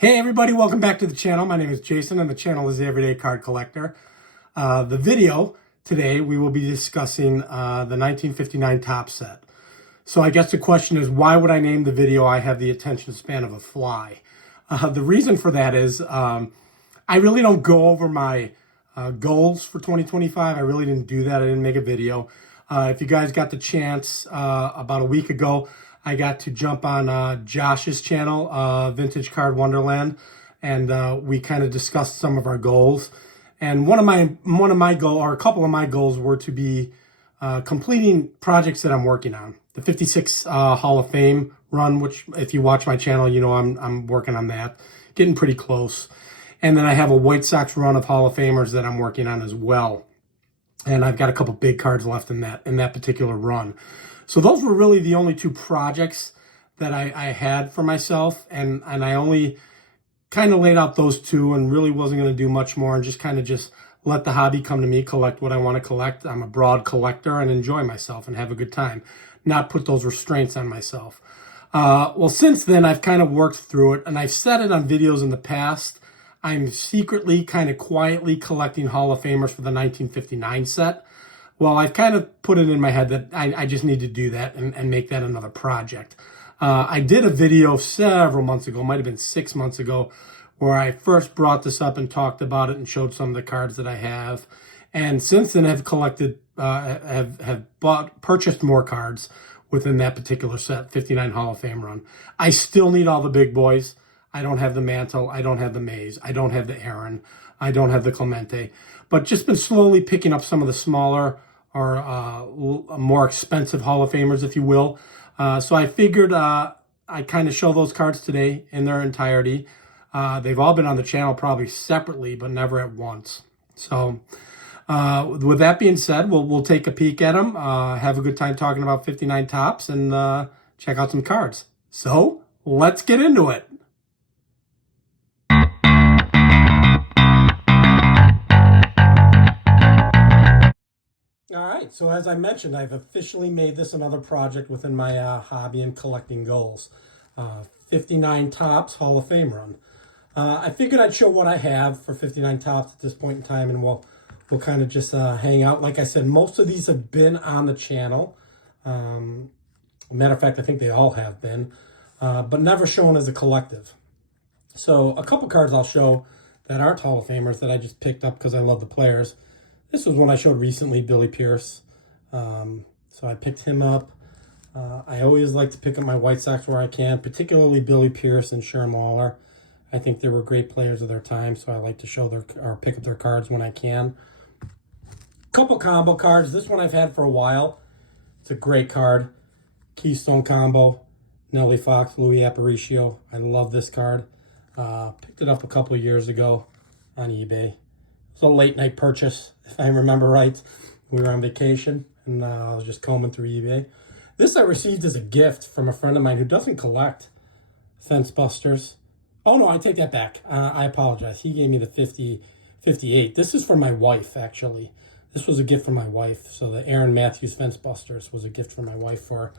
Hey everybody, welcome back to the channel. My name is Jason and the channel is The Everyday Card Collector. The video today, we will be discussing the 1959 Topps set. So I guess the question is, why would I name the video I Have the Attention Span of a Fly? The reason for that is I really don't go over my goals for 2025. I really didn't do that. I didn't make a video. If you guys got the chance about a week ago, I got to jump on Josh's channel, Vintage Card Wonderland, and we kind of discussed some of our goals. And one of my goals, or a couple of my goals, were to be completing projects that I'm working on. The 56 Hall of Fame run, which if you watch my channel, you know I'm working on that, getting pretty close. And then I have a White Sox run of Hall of Famers that I'm working on as well. And I've got a couple big cards left in that particular run. So those were really the only two projects that I had for myself, and I only kind of laid out those two and really wasn't going to do much more and just let the hobby come to me, collect what I want to collect. I'm a broad collector and enjoy myself and have a good time, not put those restraints on myself. Well, since then, I've kind of worked through it, and I've said it on videos in the past. I'm secretly, kind of quietly collecting Hall of Famers for the 1959 set. Well, I've kind of put it in my head that I just need to do that and make that another project. I did a video several months ago, might have been 6 months ago, where I first brought this up and talked about it and showed some of the cards that I have. And since then, I've collected, purchased more cards within that particular set, 59 Hall of Fame run. I still need all the big boys. I don't have the Mantle. I don't have the Mays. I don't have the Aaron. I don't have the Clemente. But just been slowly picking up some of the smaller or more expensive Hall of Famers, if you will. So I figured I kind of show those cards today in their entirety. They've all been on the channel probably separately, but never at once. So with that being said, we'll take a peek at them, have a good time talking about 59 Topps, and check out some cards. So let's get into it. All right, so as I mentioned, I've officially made this another project within my hobby and collecting goals. 59 Topps Hall of Fame run. I figured I'd show what I have for 59 Topps at this point in time, and we'll kind of just hang out. Like I said, most of these have been on the channel. Matter of fact, I think they all have been, but never shown as a collective. So a couple cards I'll show that aren't Hall of Famers that I just picked up because I love the players. This was one I showed recently, Billy Pierce. So I picked him up. I always like to pick up my White Sox where I can, particularly Billy Pierce and Sherm Lawler. I think they were great players of their time, so I like to show or pick up their cards when I can. Couple combo cards. This one I've had for a while. It's a great card. Keystone combo. Nellie Fox, Louis Aparicio. I love this card. Picked it up a couple of years ago on eBay. It's a late night purchase, if I remember right. We were on vacation, and I was just combing through eBay. This I received as a gift from a friend of mine who doesn't collect Fence Busters. Oh, no, I take that back. I apologize. He gave me the 58. This is for my wife, actually. This was a gift from my wife. So the Aaron Matthews Fence Busters was a gift from my wife for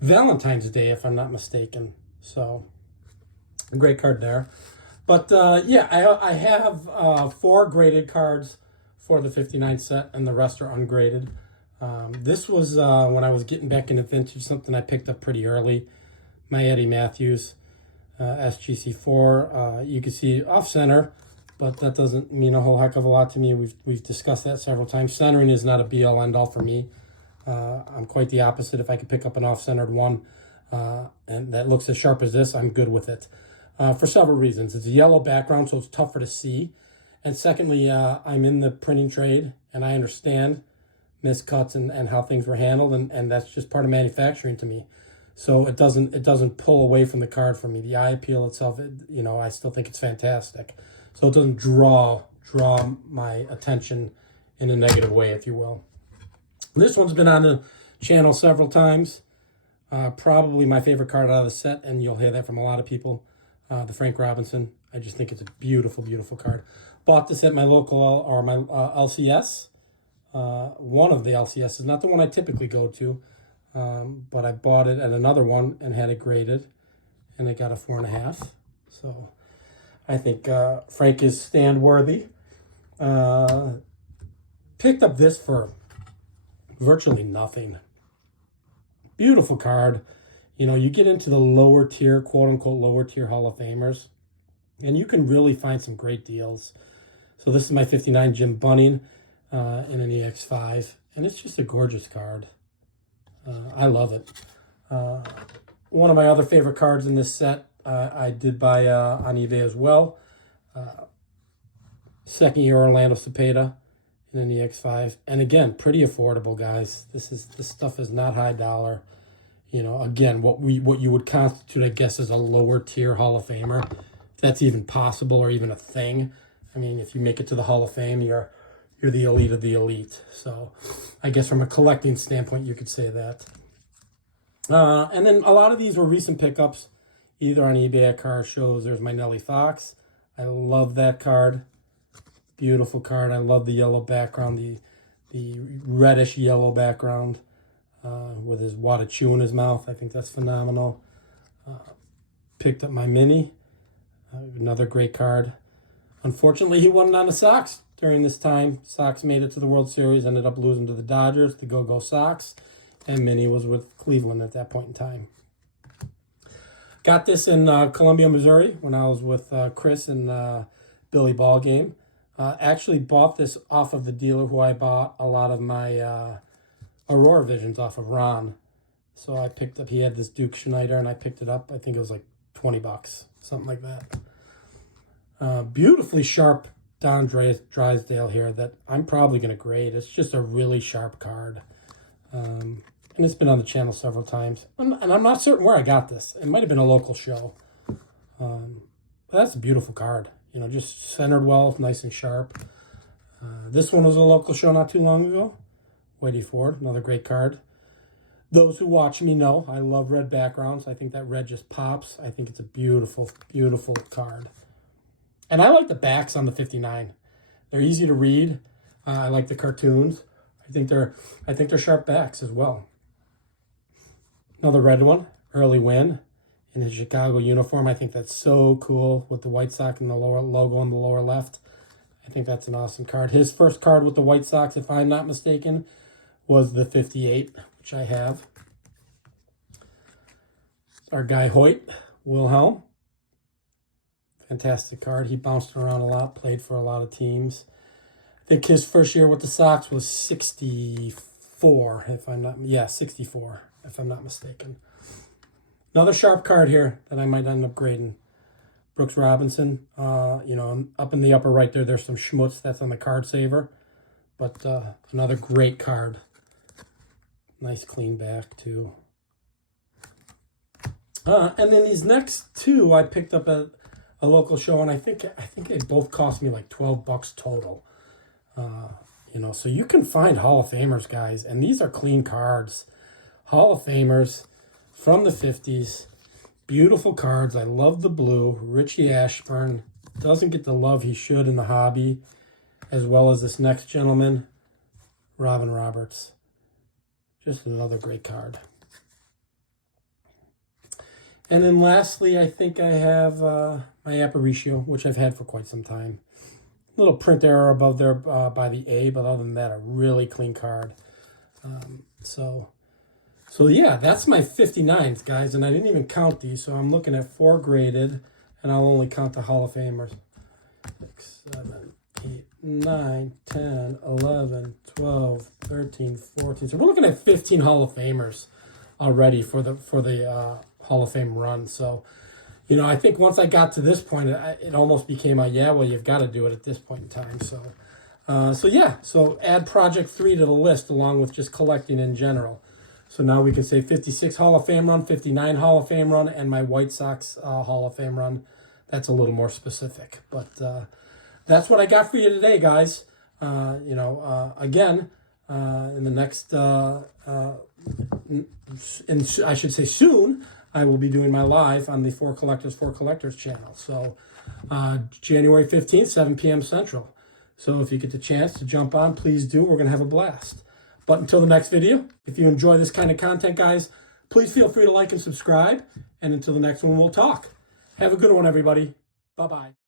Valentine's Day, if I'm not mistaken. So, a great card there. But yeah, I have 4 graded cards for the 59 set, and the rest are ungraded. This was when I was getting back into vintage, something I picked up pretty early. My Eddie Matthews SGC4. You can see off center, but that doesn't mean a whole heck of a lot to me. We've discussed that several times. Centering is not a be-all, end-all for me. I'm quite the opposite. If I could pick up an off-centered one and that looks as sharp as this, I'm good with it. For several reasons. It's a yellow background, so it's tougher to see. And secondly, I'm in the printing trade, and I understand miscuts and how things were handled, and that's just part of manufacturing to me. So it doesn't pull away from the card for me. The eye appeal itself, I still think it's fantastic. So it doesn't draw my attention in a negative way, if you will. This one's been on the channel several times. Probably my favorite card out of the set, and you'll hear that from a lot of people. The Frank Robinson. I just think it's a beautiful, beautiful card. Bought this at my local or my LCS. One of the LCSs, not the one I typically go to, but I bought it at another one and had it graded, and it got a 4.5. So I think Frank is stand worthy. Picked up this for virtually nothing. Beautiful card. You know, you get into the lower tier, quote unquote, lower tier Hall of Famers, and you can really find some great deals. So this is my 59 Jim Bunning in an EX5, and it's just a gorgeous card. I love it. One of my other favorite cards in this set, I did buy on eBay as well. Second year Orlando Cepeda in an EX5, and again, pretty affordable, guys. This stuff is not high dollar. You know, again, what you would constitute, I guess, as a lower tier Hall of Famer, if that's even possible or even a thing. I mean, if you make it to the Hall of Fame, you're the elite of the elite. So, I guess from a collecting standpoint, you could say that. And then a lot of these were recent pickups, either on eBay at car shows. There's my Nellie Fox. I love that card. Beautiful card. I love the yellow background, the reddish yellow background. With his wad of chew in his mouth. I think that's phenomenal. Picked up my Mini. Another great card. Unfortunately, he won it on the Sox during this time. Sox made it to the World Series, ended up losing to the Dodgers, the Go-Go Sox, and Mini was with Cleveland at that point in time. Got this in Columbia, Missouri when I was with Chris and Billy Ballgame. Actually bought this off of the dealer who I bought a lot of my Aurora Visions off of Ron. So I picked up, he had this Duke Schneider, and I picked it up. I think it was like $20, something like that. Beautifully sharp Don Drysdale here that I'm probably going to grade. It's just a really sharp card. And it's been on the channel several times. And I'm not certain where I got this. It might have been a local show. But that's a beautiful card. You know, just centered well, nice and sharp. This one was a local show not too long ago. Whitey Ford, another great card. Those who watch me know I love red backgrounds. I think that red just pops. I think it's a beautiful, beautiful card. And I like the backs on the 59. They're easy to read. I like the cartoons. I think they're sharp backs as well. Another red one, Early Wynn in his Chicago uniform. I think that's so cool with the White Sox and the lower logo on the lower left. I think that's an awesome card. His first card with the White Sox, if I'm not mistaken, was the 58, which I have. Our guy Hoyt Wilhelm. Fantastic card. He bounced around a lot, played for a lot of teams. I think his first year with the Sox was 64, 64, if I'm not mistaken. Another sharp card here that I might end up grading. Brooks Robinson. You know, up in the upper right there, there's some schmutz that's on the card saver. But another great card. Nice clean back, too. And then these next two I picked up at a local show, and I think they both cost me like $12 total. You know, so you can find Hall of Famers, guys, and these are clean cards. Hall of Famers from the 50s. Beautiful cards. I love the blue. Richie Ashburn doesn't get the love he should in the hobby, as well as this next gentleman, Robin Roberts. Just another great card. And then lastly, I think I have my Aparicio, which I've had for quite some time. Little print error above there by the A, but other than that, a really clean card. So yeah, that's my 59s, guys, and I didn't even count these, so I'm looking at 4 graded, and I'll only count the Hall of Famers. 6, 7, 8, 9, 10, 11, 12, 13, 14. So we're looking at 15 Hall of Famers already for the Hall of Fame run. So, you know, I think once I got to this point, it almost became you've got to do it at this point in time. So add Project 3 to the list along with just collecting in general. So now we can say 56 Hall of Fame run, 59 Hall of Fame run, and my White Sox Hall of Fame run. That's a little more specific. But that's what I got for you today, guys. Again, in the next, I should say soon, I will be doing my live on the 4 Collectors channel. So January 15th, 7 p.m. Central. So if you get the chance to jump on, please do. We're going to have a blast. But until the next video, if you enjoy this kind of content, guys, please feel free to like and subscribe. And until the next one, we'll talk. Have a good one, everybody. Bye-bye.